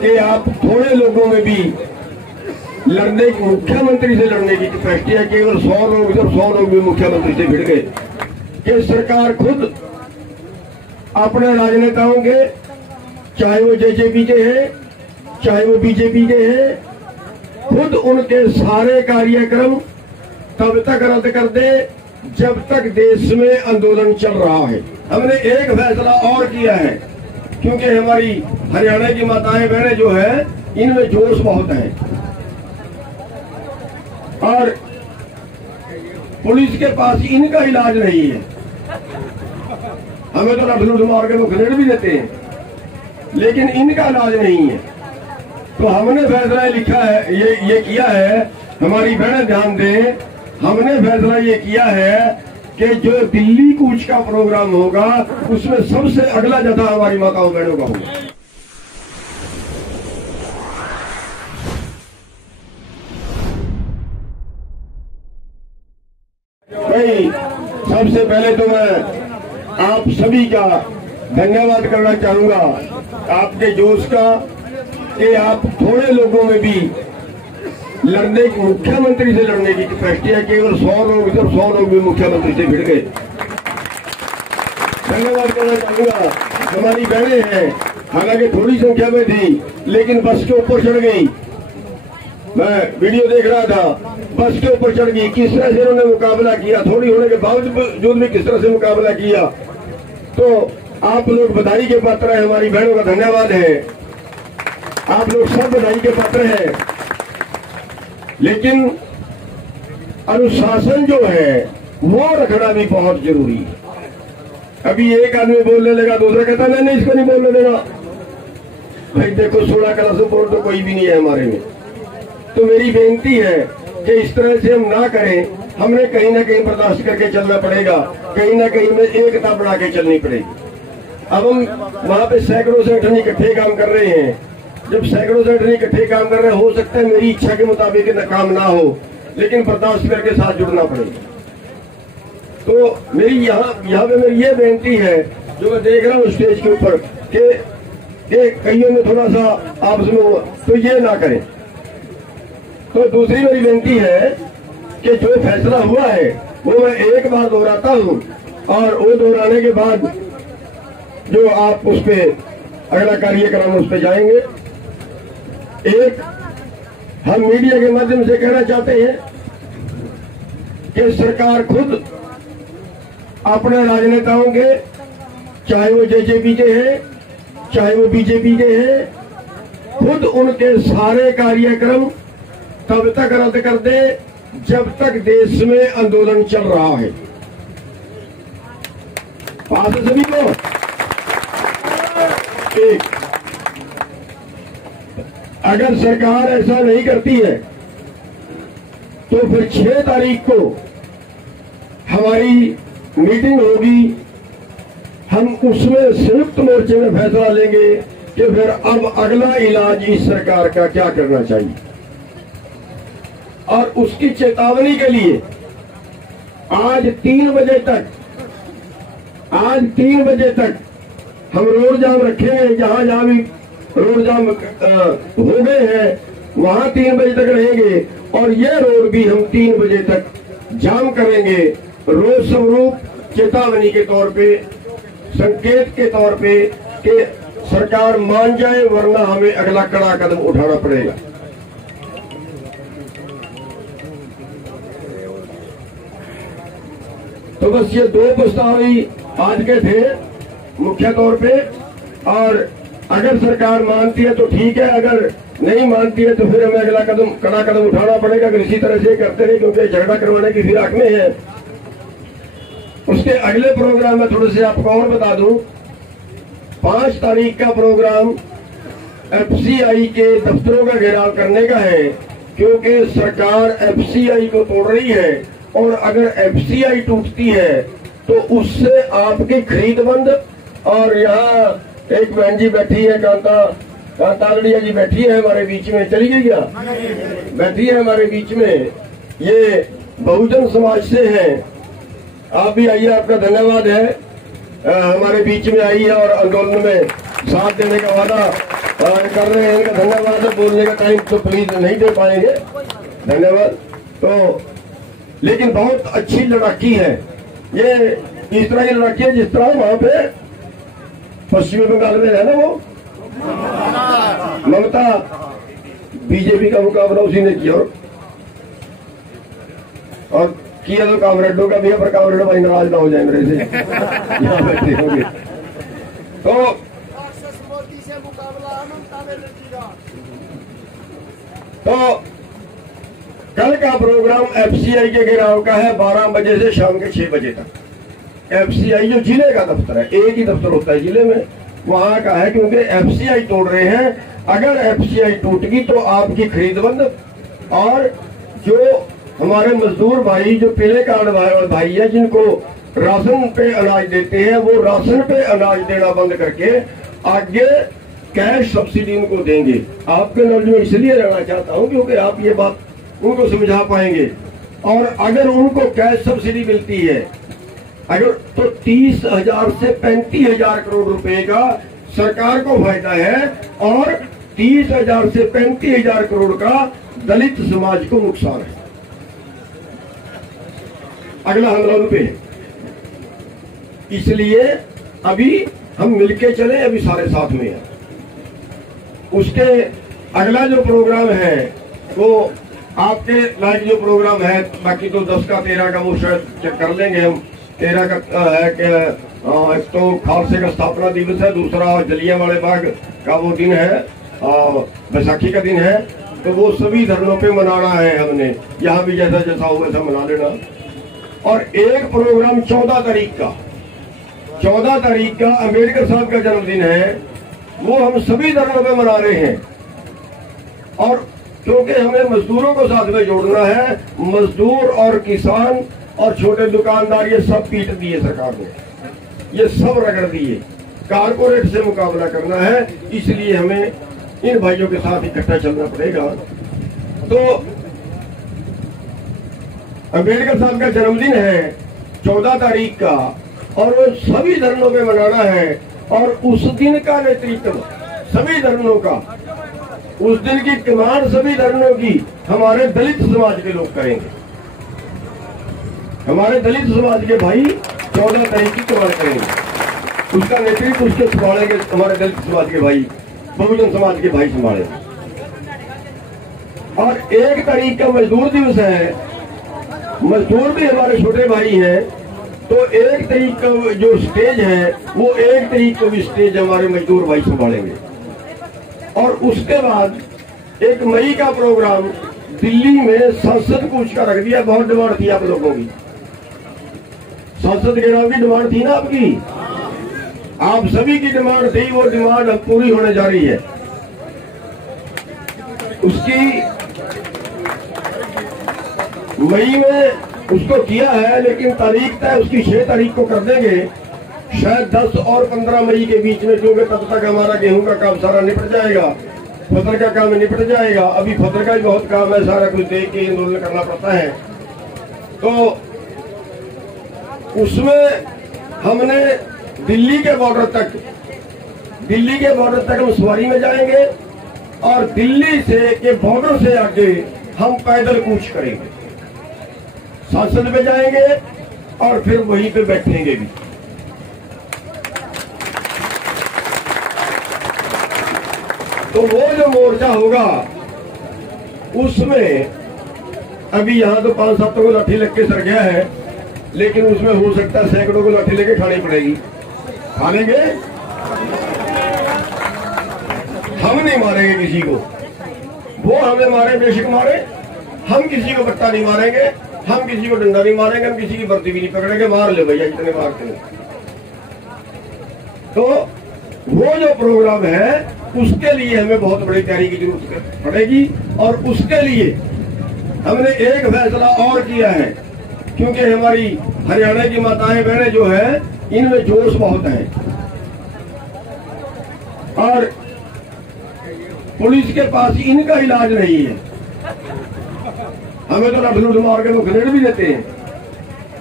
कि आप थोड़े लोगों में भी लड़ने की, मुख्यमंत्री से लड़ने की कैपेसिटी है। केवल 100 लोग, जब 100 लोग भी मुख्यमंत्री से भिड़ गए कि सरकार खुद अपने राजनेताओं के, चाहे वो जेजेपी के हैं, चाहे वो बीजेपी के हैं, खुद उनके सारे कार्यक्रम तब तक रद्द कर दे जब तक देश में आंदोलन चल रहा है। हमने एक फैसला और किया है, क्योंकि हमारी हरियाणा की माताएं बहनें जो है, इनमें जोश बहुत है और पुलिस के पास इनका इलाज नहीं है। हमें तो लठ मार के वो खदेड़ भी देते हैं, लेकिन इनका इलाज नहीं है। तो हमने फैसला लिखा है, ये किया है, हमारी बहनें ध्यान दें, हमने फैसला ये किया है कि जो दिल्ली कूच का प्रोग्राम होगा उसमें सबसे अगला जथा हमारी माताओं बहनों का होगा। भाई, सबसे पहले तो मैं आप सभी का धन्यवाद करना चाहूंगा, आपके जोश का, कि आप थोड़े लोगों में भी लड़ने की, मुख्यमंत्री से लड़ने की कैपेसिटी है। केवल 100 लोग, जब 100 लोग भी मुख्यमंत्री से भिड़ गए। धन्यवाद करना चाहूंगा, हमारी बहनें हैं, हालांकि थोड़ी संख्या में थी, लेकिन बस के ऊपर चढ़ गई। मैं वीडियो देख रहा था, बस के ऊपर चढ़ गई। किस तरह से उन्होंने मुकाबला किया, थोड़ी होने के बावजूद भी किस तरह से मुकाबला किया। तो आप लोग बधाई के पात्र हैं, हमारी बहनों का धन्यवाद है, आप लोग सब बधाई के पात्र हैं। लेकिन अनुशासन जो है वो रखना भी बहुत जरूरी है। अभी एक आदमी बोलने लगा, दूसरा कहता नहीं इसको नहीं बोलने देना। भाई देखो, 16 क्लास ऊपर तो कोई भी नहीं है हमारे में। तो मेरी बेनती है कि इस तरह से हम ना करें, हमने कहीं ना कहीं बर्दाश्त करके चलना पड़ेगा, कहीं ना कहीं में एकता बना के चलनी पड़ेगी। अब हम वहां पे सैकड़ों संगठन इकट्ठे काम कर रहे हैं। जब सैकड़ों संगठन इकट्ठे काम कर रहे हैं, हो सकता है मेरी इच्छा के मुताबिक काम ना हो, लेकिन बर्दाश्त करके साथ जुड़ना पड़ेगा। तो मेरी यहाँ पे मेरी ये बेनती है, जो मैं देख रहा हूँ स्टेज के ऊपर, कि कईयों में थोड़ा सा आपस में, तो ये ना करें। तो दूसरी मेरी बेनती है कि जो फैसला हुआ है वो मैं एक बार दोहराता हूँ, और वो दोहराने के बाद जो आप उस पे अगला कार्यक्रम उस पे जाएंगे। एक, हम मीडिया के माध्यम से कहना चाहते हैं कि सरकार खुद अपने राजनेताओं के, चाहे वो जेजेपी के हैं, चाहे वो बीजेपी के हैं, खुद उनके सारे कार्यक्रम तब तक रद्द कर दे जब तक देश में आंदोलन चल रहा है। पास है सभी को? एक, अगर सरकार ऐसा नहीं करती है तो फिर 6 तारीख को हमारी मीटिंग होगी। हम उसमें संयुक्त मोर्चे में फैसला लेंगे कि फिर अब अगला इलाज इस सरकार का क्या करना चाहिए। और उसकी चेतावनी के लिए आज 3 बजे तक हम रोड जाम रखेंगे। जहां जहां भी रोड जाम हो गए हैं वहां 3 बजे तक रहेंगे, और ये रोड भी हम 3 बजे तक जाम करेंगे। रोज स्वरूप चेतावनी के तौर पे, संकेत के तौर पे कि सरकार मान जाए, वरना हमें अगला कड़ा कदम उठाना पड़ेगा। तो बस ये 2 प्रस्ताव ही आज के थे मुख्य तौर पे, और अगर सरकार मानती है तो ठीक है, अगर नहीं मानती है तो फिर हमें अगला कड़ा कदम उठाना पड़ेगा। अगर इसी तरह से करते रहे, क्योंकि झगड़ा करवाने की फिराक में है। उसके अगले प्रोग्राम में थोड़े से आपको और बता दूं, 5 तारीख का प्रोग्राम एफसीआई के दफ्तरों का घेराव करने का है, क्योंकि सरकार एफसीआई को तोड़ रही है, और अगर एफसीआई टूटती है तो उससे आपकी खरीद बंद। और यहाँ एक बहन जी बैठी है, कांतालड़िया जी बैठी है हमारे बीच में, चली गई क्या? बैठी है हमारे बीच में, ये बहुजन समाज से हैं। आप भी आइए, आपका धन्यवाद है, हमारे बीच में आई है और आंदोलन में साथ देने का वादा कर रहे हैं, इनका धन्यवाद है। बोलने का टाइम तो प्लीज नहीं दे पाएंगे, धन्यवाद। तो लेकिन बहुत अच्छी लड़ाकी है ये, इस तरह की लड़ाकी है जिस तरह वहां पे पश्चिमी बंगाल में है ना वो ममता, बीजेपी का मुकाबला उसी ने किया और किया तो कामरेडों का भी है, पर कामरेडो भाई नाराज ना हो जाए मेरे से यहाँ बैठे होंगे। तो कल का प्रोग्राम एफसीआई के घेराव का है 12 बजे से शाम के 6 बजे तक। एफसीआई जो जिले का दफ्तर है, एक ही दफ्तर होता है जिले में, वहां का है, क्योंकि एफसीआई तोड़ रहे हैं। अगर एफसीआई टूटगी तो आपकी खरीद बंद, और जो हमारे मजदूर भाई जो पीले कार्ड भाई है जिनको राशन पे अनाज देते हैं, वो राशन पे अनाज देना बंद करके आगे कैश सब्सिडी उनको देंगे। आपके नॉलेज में इसलिए रहना चाहता हूं क्योंकि आप ये बात उनको समझा पाएंगे। और अगर उनको कैश सब्सिडी मिलती है अगर, तो 30,000 से 35,000 करोड़ रुपए का सरकार को फायदा है, और 30,000 से 35,000 करोड़ का दलित समाज को नुकसान है। अगला हमला उन पे है, इसलिए अभी हम मिलके चले, अभी सारे साथ में हैं। उसके अगला जो प्रोग्राम है वो आपके लाइक जो प्रोग्राम है, बाकी तो 10 का 13 का वो शायद चेक कर लेंगे हम। 13 का है कि एक तो खालसे का स्थापना दिवस है, दूसरा जलियांवाला बाग का वो दिन है, बैसाखी का दिन है। तो वो सभी धर्मों पे मनाना है हमने, यहाँ भी जैसा जैसा हो वैसा मना लेना। और एक प्रोग्राम 14 तारीख का, 14 तारीख का अम्बेडकर साहब का जन्मदिन है, वो हम सभी धर्मों पे मना रहे हैं। और क्योंकि हमें मजदूरों को साथ में जोड़ना है, मजदूर और किसान और छोटे दुकानदार ये सब पीट दिए सरकार ने, ये सब रगड़ दिए, कारपोरेट से मुकाबला करना है, इसलिए हमें इन भाइयों के साथ इकट्ठा चलना पड़ेगा। तो अम्बेडकर साहब का जन्मदिन है 14 तारीख का, और वो सभी धर्मों में मनाना है। और उस दिन का नेतृत्व सभी धर्मों का, उस दिन की कमान सभी धर्मों की हमारे दलित समाज के लोग करेंगे। हमारे दलित समाज के भाई 14 तारीख की कमान करेंगे, उसका नेतृत्व उसके संभालेंगे हमारे दलित समाज के भाई, बहुजन समाज के भाई संभालेंगे। और 1 तारीख का मजदूर दिवस है, मजदूर भी हमारे छोटे भाई हैं, तो 1 तारीख का जो स्टेज है वो 1 तारीख को भी स्टेज हमारे मजदूर भाई संभालेंगे। और उसके बाद 1 मई का प्रोग्राम दिल्ली में संसद कूच का रख दिया। बहुत डिमांड थी आप लोगों की, संसद घेराव की डिमांड थी ना आपकी, आप सभी की डिमांड थी, वो डिमांड अब पूरी होने जा रही है। उसकी मई में उसको किया है, लेकिन तारीख तय उसकी 6 तारीख को कर देंगे, शायद 10 और 15 मई के बीच में, क्योंकि तब तक हमारा गेहूं का काम सारा निपट जाएगा, फसल का काम निपट जाएगा। अभी फसल का भी बहुत काम है, सारा कुछ देख के आंदोलन करना पड़ता है। तो उसमें हमने दिल्ली के बॉर्डर तक हम सवारी में जाएंगे, और दिल्ली से के बॉर्डर से आगे हम पैदल कूच करेंगे, संसद में जाएंगे और फिर वहीं पे बैठेंगे भी। तो वो जो मोर्चा होगा उसमें अभी यहाँ तो 5-7 को लाठी लग के सर गया है, लेकिन उसमें हो सकता है सैकड़ों को लाठी लेके खानी पड़ेगी। खा लेंगे, हम नहीं मारेंगे किसी को, वो हमें मारे बेशक मारे, हम किसी को बट्टा नहीं मारेंगे, हम किसी को डंडा नहीं मारेंगे, हम किसी की वर्दी भी नहीं पकड़ेंगे, मार ले भैया जितने मारते हैं। तो वो जो प्रोग्राम है उसके लिए हमें बहुत बड़ी तैयारी की जरूरत पड़ेगी। और उसके लिए हमने एक फैसला और किया है, क्योंकि हमारी हरियाणा की माताएं बहनें जो है इनमें जोश बहुत है, और पुलिस के पास इनका इलाज नहीं है। हमें तो लठ मार के तो ग्रेड भी देते हैं,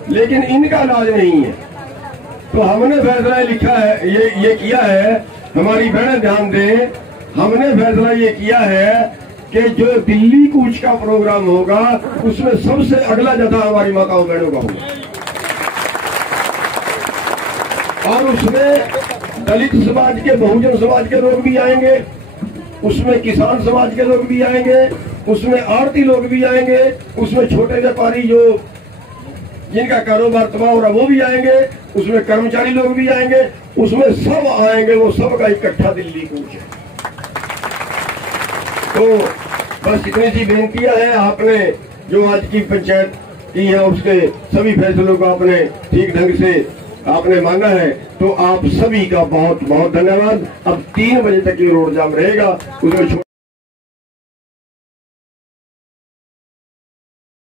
लेकिन इनका इलाज नहीं है। तो हमने फैसला लिखा है, ये किया है, हमारी बहनें ध्यान दें, हमने फैसला ये किया है कि जो दिल्ली कूच का प्रोग्राम होगा उसमें सबसे अगला जथा हमारी माताओं बहनों का होगा, और उसमें दलित समाज के, बहुजन समाज के लोग भी आएंगे, उसमें किसान समाज के लोग भी आएंगे, उसमें आड़ती लोग भी आएंगे, उसमें छोटे व्यापारी जो जिनका कारोबार तबाह हो रहा वो भी आएंगे, उसमें कर्मचारी लोग भी आएंगे, उसमें सब आएंगे। वो सब का इकट्ठा दिल्ली कूच है। तो बस इतनी सी बेनतियां हैं। आपने जो आज की पंचायत की है उसके सभी फैसलों को आपने ठीक ढंग से आपने मांगा है, तो आप सभी का बहुत बहुत धन्यवाद। अब 3 बजे तक ये रोड जाम रहेगा, उसमें